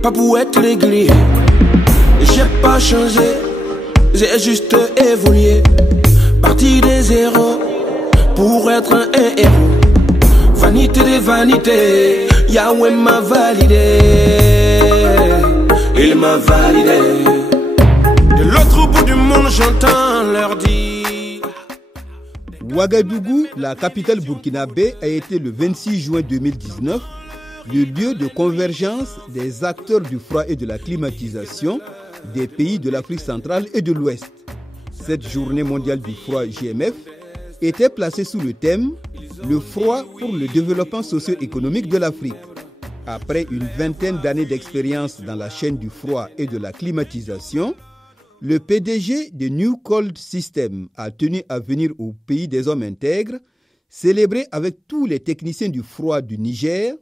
Pas pour être réglé, j'ai pas changé, j'ai juste évolué. Parti des zéros pour être un héros. Vanité des vanités, Yahweh m'a validé. Il m'a validé. De l'autre bout du monde, j'entends leur dire. Ouagadougou, la capitale burkinabé, a été le 26 juin 2019 le lieu de convergence des acteurs du froid et de la climatisation des pays de l'Afrique centrale et de l'Ouest. Cette journée mondiale du froid JMF était placée sous le thème « Le froid pour le développement socio-économique de l'Afrique ». Après une vingtaine d'années d'expérience dans la chaîne du froid et de la climatisation, le PDG de New Cold System a tenu à venir au pays des hommes intègres, célébrer avec tous les techniciens du froid du Niger,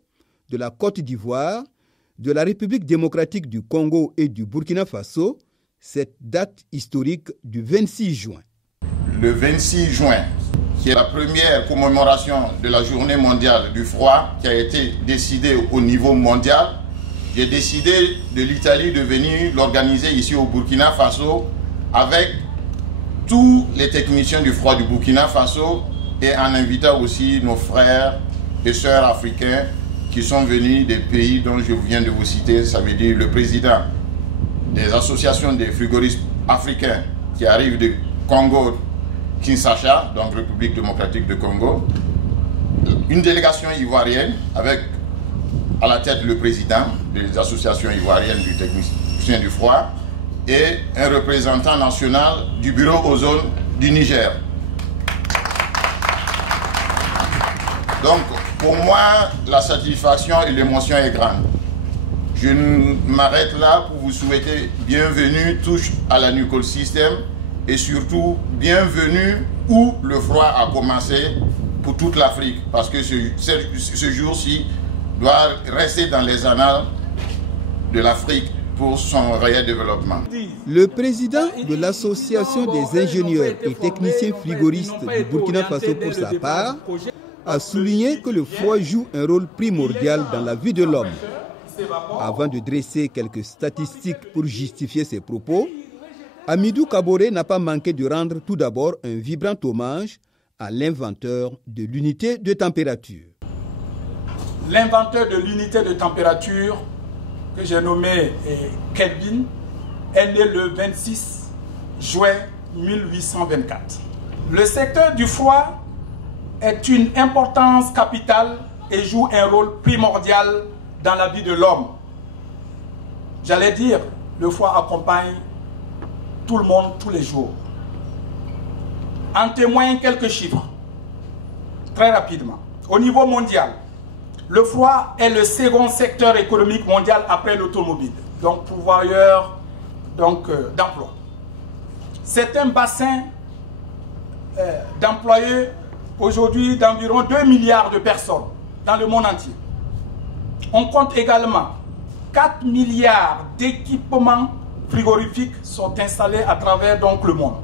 de la Côte d'Ivoire, de la République démocratique du Congo et du Burkina Faso, cette date historique du 26 juin. Le 26 juin, qui est la première commémoration de la journée mondiale du froid, qui a été décidée au niveau mondial, j'ai décidé de l'Italie de venir l'organiser ici au Burkina Faso avec tous les techniciens du froid du Burkina Faso et en invitant aussi nos frères et sœurs africains qui sont venus des pays dont je viens de vous citer, ça veut dire le président des associations des frigoristes africains qui arrivent de Congo, Kinshasa, donc République démocratique du Congo, une délégation ivoirienne avec à la tête le président des associations ivoiriennes du technicien du froid et un représentant national du bureau ozone du Niger. Donc, pour moi, la satisfaction et l'émotion est grande. Je m'arrête là pour vous souhaiter bienvenue tous à la New Cold System et surtout bienvenue où le froid a commencé pour toute l'Afrique parce que ce jour-ci doit rester dans les annales de l'Afrique pour son réel développement. Le président de l'Association des ingénieurs et techniciens frigoristes du Burkina Faso pour sa part a souligné que le froid joue un rôle primordial dans la vie de l'homme. Avant de dresser quelques statistiques pour justifier ses propos, Hamidou Kaboré n'a pas manqué de rendre tout d'abord un vibrant hommage à l'inventeur de l'unité de température. L'inventeur de l'unité de température, que j'ai nommé Kelvin, est né le 26 juin 1824. Le secteur du froid est une importance capitale et joue un rôle primordial dans la vie de l'homme. J'allais dire, le froid accompagne tout le monde tous les jours. En témoignent quelques chiffres, très rapidement. Au niveau mondial, le froid est le second secteur économique mondial après l'automobile, donc pourvoyeur d'emploi. C'est un bassin d'employés aujourd'hui d'environ 2 milliards de personnes dans le monde entier. On compte également 4 milliards d'équipements frigorifiques sont installés à travers le monde.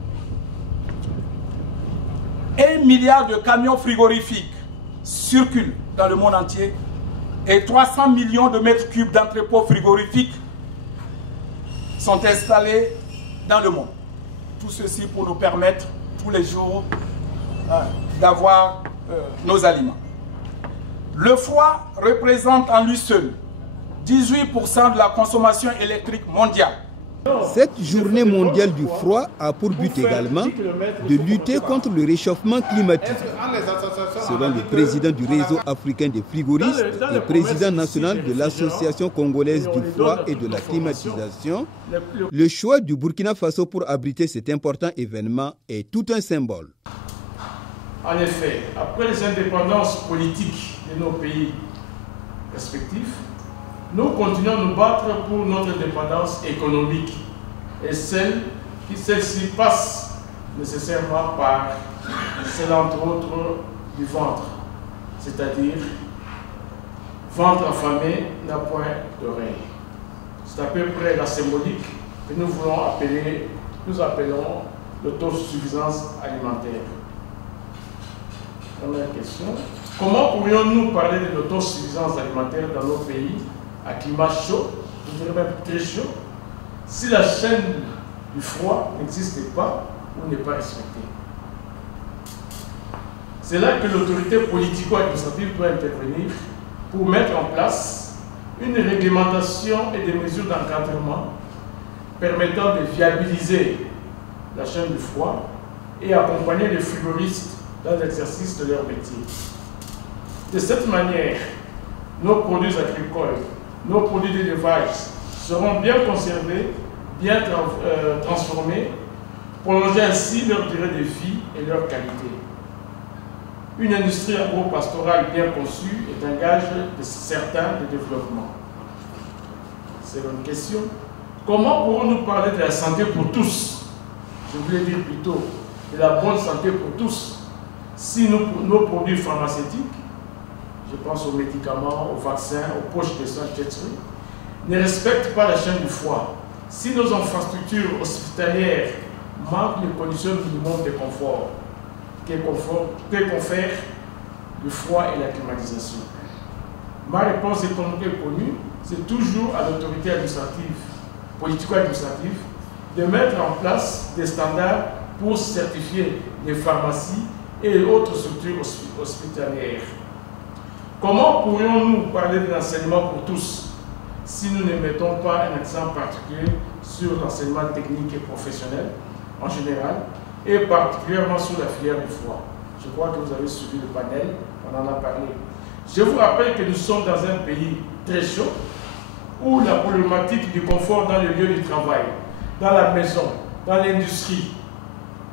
1 milliard de camions frigorifiques circulent dans le monde entier et 300 millions de mètres cubes d'entrepôts frigorifiques sont installés dans le monde. Tout ceci pour nous permettre tous les jours d'avoir nos aliments. Le froid représente en lui seul 18% de la consommation électrique mondiale. Cette journée mondiale du froid a pour but également de lutter contre le réchauffement climatique. Selon le président du réseau africain des frigoristes et président national de l'association congolaise du froid et de la climatisation, le choix du Burkina Faso pour abriter cet important événement est tout un symbole. En effet, après les indépendances politiques de nos pays respectifs, nous continuons à nous battre pour notre indépendance économique et celle-ci passe nécessairement par celle entre autres du ventre, c'est-à-dire ventre affamé n'a point d'oreille. C'est à peu près la symbolique que nous appelons l'autosuffisance alimentaire. Première question. Comment pourrions-nous parler de l'autosuffisance alimentaire dans nos pays à climat chaud, je dirais même très chaud, si la chaîne du froid n'existe pas ou n'est pas respectée? C'est là que l'autorité politico-administrative doit intervenir pour mettre en place une réglementation et des mesures d'encadrement permettant de viabiliser la chaîne du froid et accompagner les frigoristes dans l'exercice de leur métier. De cette manière, nos produits agricoles, nos produits d'élevage seront bien conservés, bien transformés, prolonger ainsi leur durée de vie et leur qualité. Une industrie agro-pastorale bien conçue est un gage certain de développement. Seconde question. Comment pourrons-nous parler de la santé pour tous? Je voulais dire plutôt de la bonne santé pour tous si nos produits pharmaceutiques, je pense aux médicaments, aux vaccins, aux poches de soins, etc., ne respectent pas la chaîne du froid. Si nos infrastructures hospitalières manquent les conditions minimum de confort que confère le froid et la climatisation. Ma réponse est connue, c'est toujours à l'autorité administrative, politico-administrative, de mettre en place des standards pour certifier les pharmacies et autres structures hospitalières. Comment pourrions-nous parler de l'enseignement pour tous si nous ne mettons pas un accent particulier sur l'enseignement technique et professionnel en général et particulièrement sur la filière du froid? Je crois que vous avez suivi le panel, on en a parlé. Je vous rappelle que nous sommes dans un pays très chaud où la problématique du confort dans le lieu du travail, dans la maison, dans l'industrie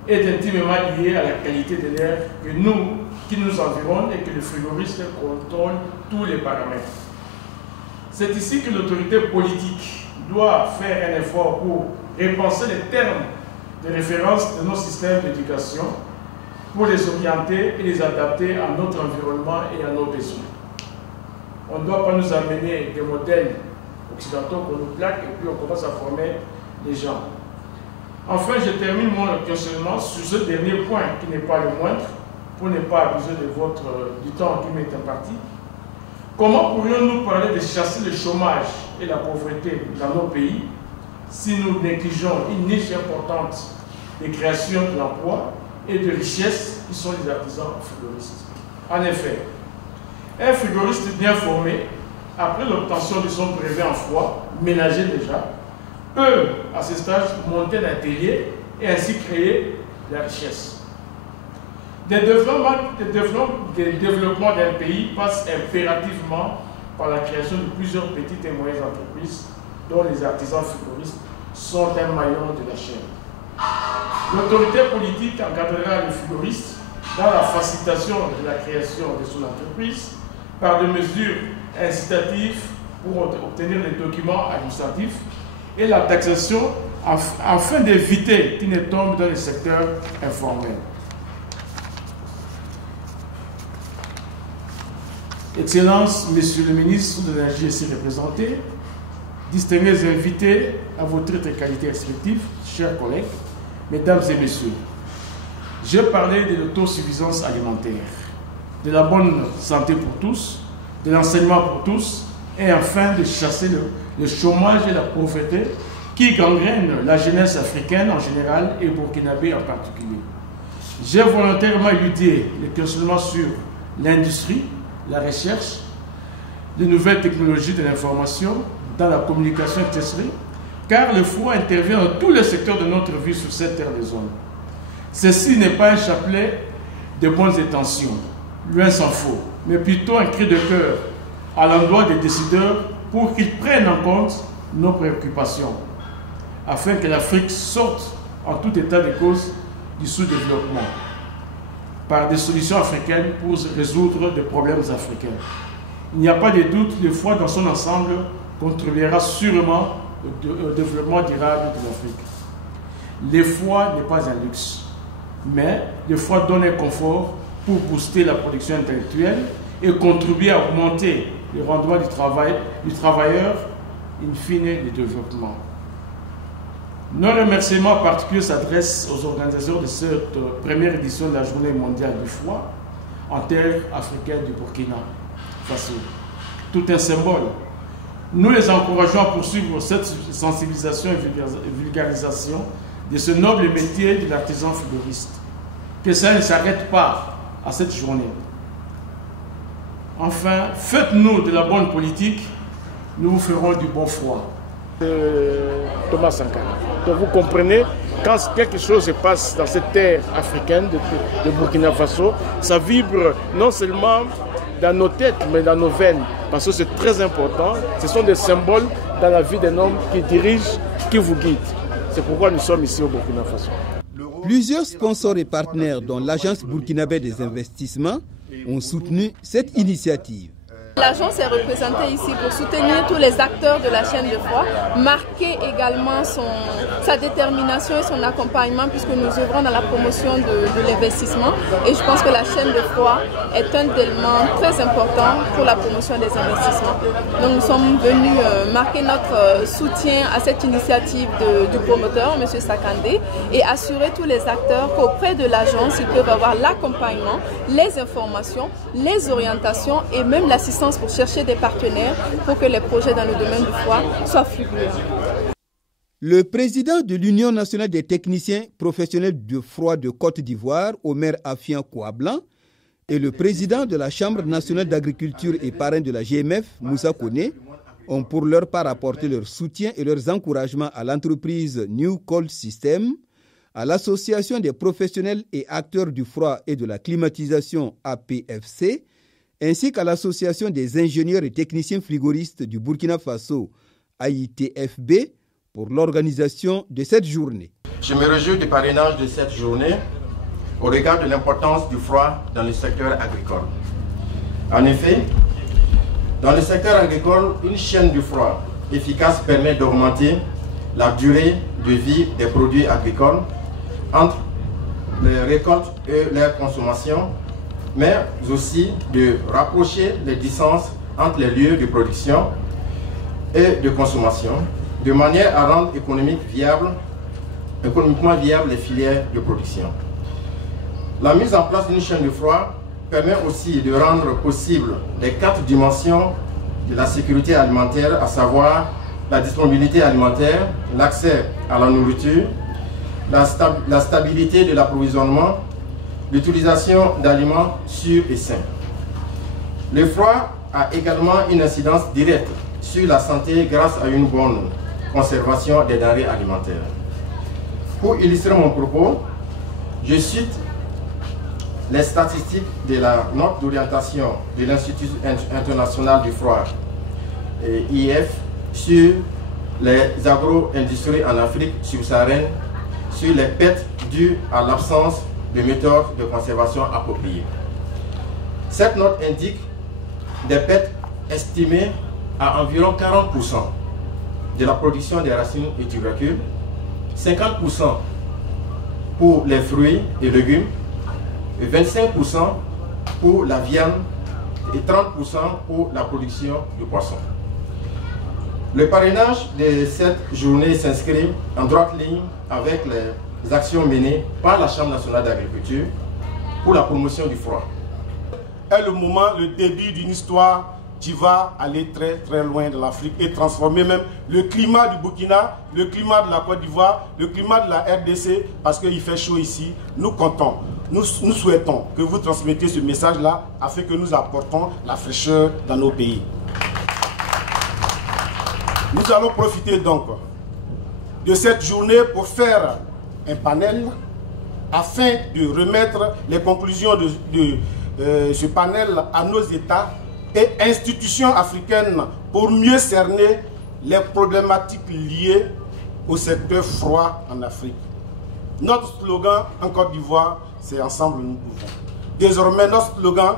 est intimement liée à la qualité de l'air qui nous environne et que le frigoriste contrôle tous les paramètres. C'est ici que l'autorité politique doit faire un effort pour repenser les termes de référence de nos systèmes d'éducation pour les orienter et les adapter à notre environnement et à nos besoins. On ne doit pas nous amener des modèles occidentaux qu'on nous plaque et puis on commence à former les gens. Enfin, je termine mon questionnement sur ce dernier point qui n'est pas le moindre, pour ne pas abuser du temps qui m'est imparti. Comment pourrions-nous parler de chasser le chômage et la pauvreté dans nos pays si nous négligeons une niche importante de création de l'emploi et de richesse qui sont les artisans frigoristes? En effet, un frigoriste bien formé, après l'obtention de son brevet en froid, ménager déjà, peut à ce stade monter un atelier et ainsi créer la richesse. Le développement d'un pays passe impérativement par la création de plusieurs petites et moyennes entreprises dont les artisans frigoristes sont un maillon de la chaîne. L'autorité politique encadrera le frigoriste dans la facilitation de la création de son entreprise par des mesures incitatives pour obtenir des documents administratifs et la taxation afin d'éviter qu'il ne tombe dans le secteur informel. Excellences, Monsieur le ministre de l'Énergie ici représenté, distingués invités à vos titres et qualités respectives, chers collègues, Mesdames et Messieurs, je parlais de l'autosuffisance alimentaire, de la bonne santé pour tous, de l'enseignement pour tous, et enfin de chasser le chômage et la pauvreté qui gangrènent la jeunesse africaine en général et burkinabé en particulier. J'ai volontairement éludé le questionnement sur l'industrie, la recherche, les nouvelles technologies de l'information, dans la communication, etc., car le froid intervient dans tous les secteurs de notre vie sur cette terre des hommes. Ceci n'est pas un chapelet de bonnes intentions, loin s'en faut, mais plutôt un cri de cœur à l'endroit des décideurs pour qu'ils prennent en compte nos préoccupations, afin que l'Afrique sorte en tout état de cause du sous-développement, par des solutions africaines pour résoudre des problèmes africains. Il n'y a pas de doute, le froid dans son ensemble contribuera sûrement au développement durable de l'Afrique. Le froid n'est pas un luxe, mais le froid donne un confort pour booster la production intellectuelle et contribuer à augmenter le rendement du travailleur, in fine du développement. Nos remerciements particuliers s'adressent aux organisateurs de cette première édition de la Journée mondiale du froid en terre africaine du Burkina Faso. Tout un symbole. Nous les encourageons à poursuivre cette sensibilisation et vulgarisation de ce noble métier de l'artisan frigoriste. Que ça ne s'arrête pas à cette journée. Enfin, faites-nous de la bonne politique, nous vous ferons du bon froid. Thomas Sankara. Donc vous comprenez, quand quelque chose se passe dans cette terre africaine de Burkina Faso, ça vibre non seulement dans nos têtes, mais dans nos veines. Parce que c'est très important. Ce sont des symboles dans la vie d'un homme qui dirige, qui vous guide. C'est pourquoi nous sommes ici au Burkina Faso. Plusieurs sponsors et partenaires, dont l'Agence burkinabé des investissements, ont soutenu cette initiative. L'agence est représentée ici pour soutenir tous les acteurs de la chaîne de froid, marquer également sa détermination et son accompagnement puisque nous œuvrons dans la promotion de l'investissement et je pense que la chaîne de froid est un élément très important pour la promotion des investissements. Donc nous sommes venus marquer notre soutien à cette initiative du promoteur, M. Sakandé, et assurer tous les acteurs qu'auprès de l'agence, ils peuvent avoir l'accompagnement, les informations, les orientations et même l'assistance pour chercher des partenaires pour que les projets dans le domaine du froid soient fructueux. Le président de l'Union nationale des techniciens professionnels de froid de Côte d'Ivoire, Omer Afian Kouablan, et le président de la Chambre nationale d'agriculture et parrain de la GMF, Moussa Kone, ont pour leur part apporté leur soutien et leurs encouragements à l'entreprise New Cold System, à l'Association des professionnels et acteurs du froid et de la climatisation APFC, ainsi qu'à l'Association des ingénieurs et techniciens frigoristes du Burkina Faso, AITFB, pour l'organisation de cette journée. Je me réjouis du parrainage de cette journée au regard de l'importance du froid dans le secteur agricole. En effet, dans le secteur agricole, une chaîne du froid efficace permet d'augmenter la durée de vie des produits agricoles entre les récoltes et leur consommation, mais aussi de rapprocher les distances entre les lieux de production et de consommation, de manière à rendre économiquement viables les filières de production. La mise en place d'une chaîne de froid permet aussi de rendre possible les 4 dimensions de la sécurité alimentaire, à savoir la disponibilité alimentaire, l'accès à la nourriture, la stabilité de l'approvisionnement, l'utilisation d'aliments sûrs et sains. Le froid a également une incidence directe sur la santé grâce à une bonne conservation des denrées alimentaires. Pour illustrer mon propos, je cite les statistiques de la note d'orientation de l'Institut international du froid, IF, sur les agro-industries en Afrique subsaharienne, sur les pertes dues à l'absence de méthodes de conservation appropriées. Cette note indique des pertes estimées à environ 40% de la production des racines et tubercules, 50% pour les fruits et légumes, et 25% pour la viande et 30% pour la production de poissons. Le parrainage de cette journée s'inscrit en droite ligne avec les actions menées par la Chambre nationale d'agriculture pour la promotion du froid. Est le moment, le début d'une histoire qui va aller très très loin de l'Afrique et transformer même le climat du Burkina, le climat de la Côte d'Ivoire, le climat de la RDC, parce qu'il fait chaud ici. Nous comptons, nous souhaitons que vous transmettiez ce message-là afin que nous apportons la fraîcheur dans nos pays. Nous allons profiter donc de cette journée pour faire un panel afin de remettre les conclusions de ce panel à nos États et institutions africaines pour mieux cerner les problématiques liées au secteur froid en Afrique. Notre slogan en Côte d'Ivoire, c'est « Ensemble nous pouvons ». Désormais, notre slogan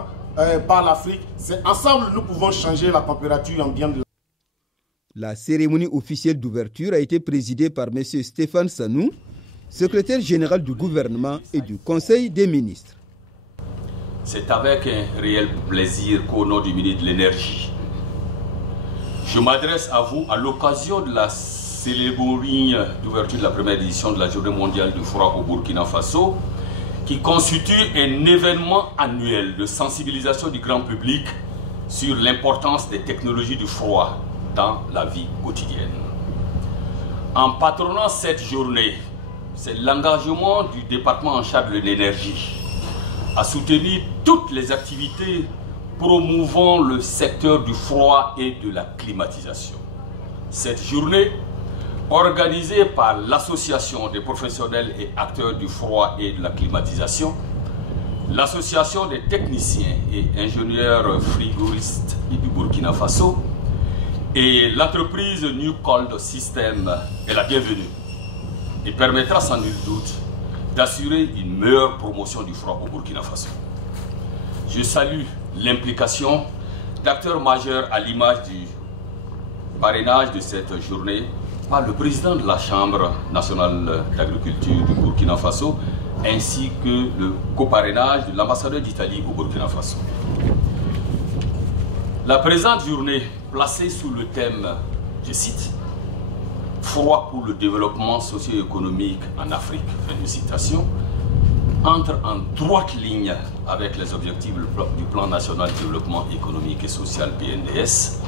par l'Afrique, c'est « Ensemble nous pouvons changer la température ambiante ». La cérémonie officielle d'ouverture a été présidée par M. Stéphane Sanou, secrétaire général du gouvernement et du Conseil des ministres. C'est avec un réel plaisir qu'au nom du ministre de l'Énergie, Je m'adresse à vous à l'occasion de la cérémonie d'ouverture de la première édition de la Journée mondiale du froid au Burkina Faso, qui constitue un événement annuel de sensibilisation du grand public sur l'importance des technologies du froid dans la vie quotidienne. En patronant cette journée, c'est l'engagement du département en charge de l'énergie à soutenir toutes les activités promouvant le secteur du froid et de la climatisation. Cette journée, organisée par l'Association des professionnels et acteurs du froid et de la climatisation, l'Association des techniciens et ingénieurs frigoristes du Burkina Faso et l'entreprise New Cold System est la bienvenue et permettra sans nul doute d'assurer une meilleure promotion du froid au Burkina Faso. Je salue l'implication d'acteurs majeurs à l'image du parrainage de cette journée par le président de la Chambre nationale d'agriculture du Burkina Faso ainsi que le coparrainage de l'ambassadeur d'Italie au Burkina Faso. La présente journée, placée sous le thème, je cite, « Froid pour le développement socio-économique en Afrique », fin de citation, entre en droite ligne avec les objectifs du Plan national de développement économique et social PNDS,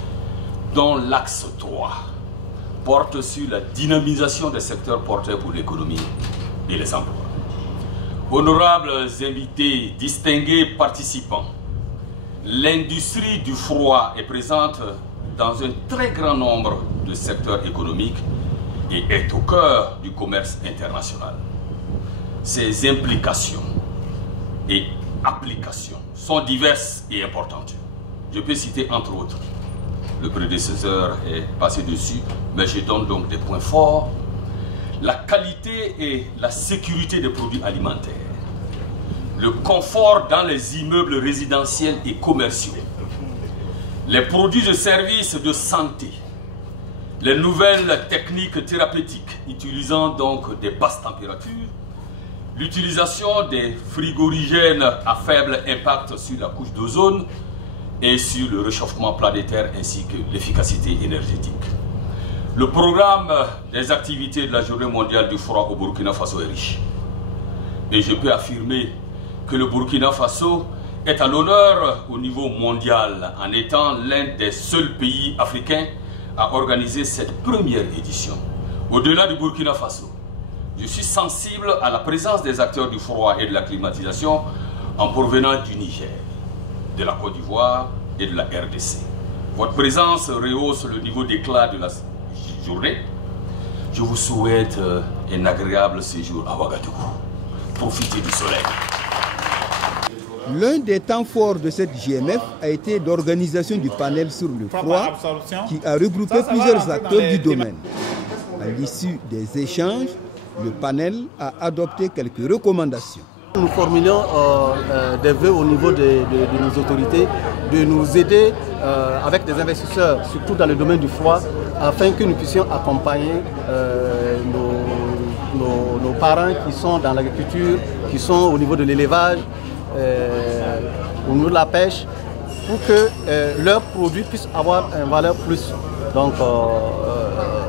dont l'axe 3 porte sur la dynamisation des secteurs porteurs pour l'économie et les emplois. Honorables invités, distingués participants, l'industrie du froid est présente dans un très grand nombre de secteurs économiques et est au cœur du commerce international. Ses implications et applications sont diverses et importantes. Je peux citer entre autres, le prédécesseur est passé dessus, mais je donne donc des points forts. La qualité et la sécurité des produits alimentaires, le confort dans les immeubles résidentiels et commerciaux, les produits de services de santé, les nouvelles techniques thérapeutiques utilisant donc des basses températures, l'utilisation des frigorigènes à faible impact sur la couche d'ozone et sur le réchauffement planétaire ainsi que l'efficacité énergétique. Le programme des activités de la Journée mondiale du froid au Burkina Faso est riche. Et je peux affirmer que le Burkina Faso est à l'honneur au niveau mondial en étant l'un des seuls pays africains à organiser cette première édition. Au-delà du Burkina Faso, je suis sensible à la présence des acteurs du froid et de la climatisation en provenance du Niger, de la Côte d'Ivoire et de la RDC. Votre présence rehausse le niveau d'éclat de la journée. Je vous souhaite un agréable séjour à Ouagadougou. Profitez du soleil. L'un des temps forts de cette JMF a été l'organisation du panel sur le froid qui a regroupé plusieurs acteurs du domaine. À l'issue des échanges, le panel a adopté quelques recommandations. Nous formulons des vœux au niveau de nos autorités de nous aider avec des investisseurs, surtout dans le domaine du froid, afin que nous puissions accompagner nos parents qui sont dans l'agriculture, qui sont au niveau de l'élevage, au niveau de la pêche, pour que leurs produits puissent avoir une valeur plus. Donc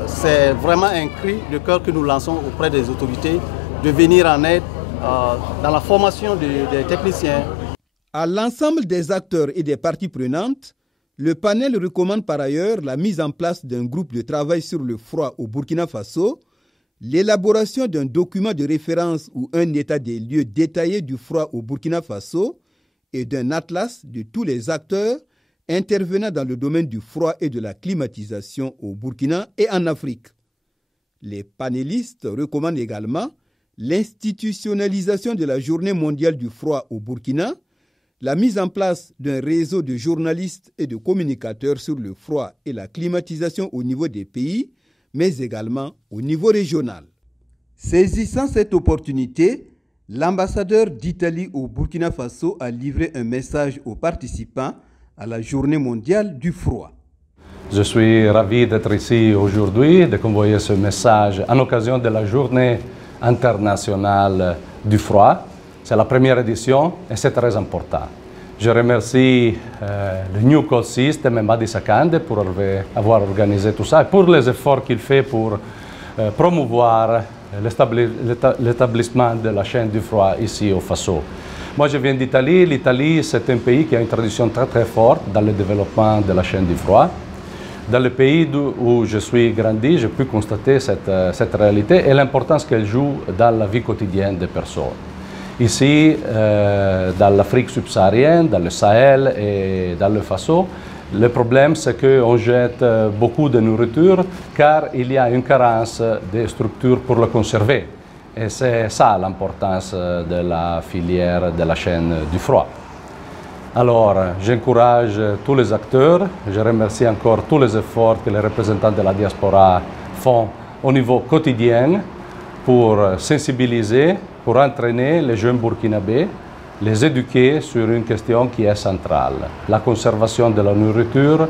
c'est vraiment un cri de cœur que nous lançons auprès des autorités de venir en aide dans la formation des techniciens. À l'ensemble des acteurs et des parties prenantes, le panel recommande par ailleurs la mise en place d'un groupe de travail sur le froid au Burkina Faso, l'élaboration d'un document de référence ou un état des lieux détaillé du froid au Burkina Faso et d'un atlas de tous les acteurs intervenant dans le domaine du froid et de la climatisation au Burkina et en Afrique. Les panélistes recommandent également l'institutionnalisation de la Journée mondiale du froid au Burkina, la mise en place d'un réseau de journalistes et de communicateurs sur le froid et la climatisation au niveau des pays, mais également au niveau régional. Saisissant cette opportunité, l'ambassadeur d'Italie au Burkina Faso a livré un message aux participants à la Journée mondiale du froid. Je suis ravi d'être ici aujourd'hui, de convoyer ce message en occasion de la Journée internationale du froid. C'est la première édition et c'est très important. Je remercie le New Code System et Madi Sakande pour avoir organisé tout ça et pour les efforts qu'il fait pour promouvoir l'établissement de la chaîne du froid ici au Faso. Moi, je viens d'Italie. L'Italie, c'est un pays qui a une tradition très très forte dans le développement de la chaîne du froid. Dans le pays où je suis grandi, j'ai pu constater cette réalité et l'importance qu'elle joue dans la vie quotidienne des personnes. Ici, dans l'Afrique subsaharienne, dans le Sahel et dans le Faso, le problème c'est qu'on jette beaucoup de nourriture car il y a une carence de structures pour le conserver. Et c'est ça l'importance de la filière de la chaîne du froid. Alors, j'encourage tous les acteurs, je remercie encore tous les efforts que les représentants de la diaspora font au niveau quotidien pour sensibiliser, pour entraîner les jeunes burkinabés, les éduquer sur une question qui est centrale, la conservation de la nourriture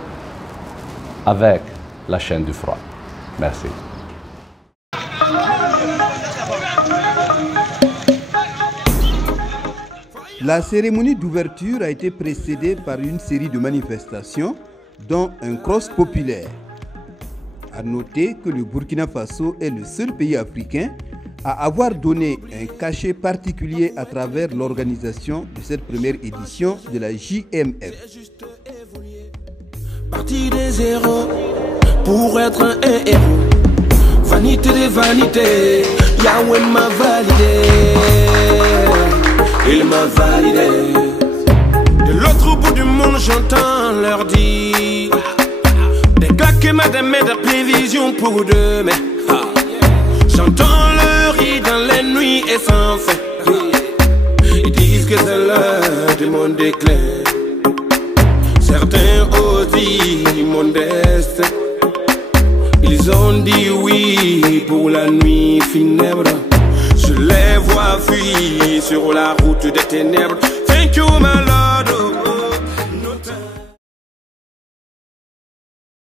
avec la chaîne du froid. Merci. La cérémonie d'ouverture a été précédée par une série de manifestations, dont un cross populaire. À noter que le Burkina Faso est le seul pays africain à avoir donné un cachet particulier à travers l'organisation de cette première édition de la JMF. Parti des zéros pour être un héros. Vanité des vanités, Yahweh m'a validé. Il m'a validé. De l'autre bout du monde, j'entends leur dire des claquements de mes prévisions pour demain. J'entends leur rire dans les nuits et sans fin. Ils disent que c'est l'heure de mon déclin. Certains osent dire mon destin. Ils ont dit oui pour la nuit funèbre. Je les vois fuir sur la route des ténèbres. Thank you, my Lord.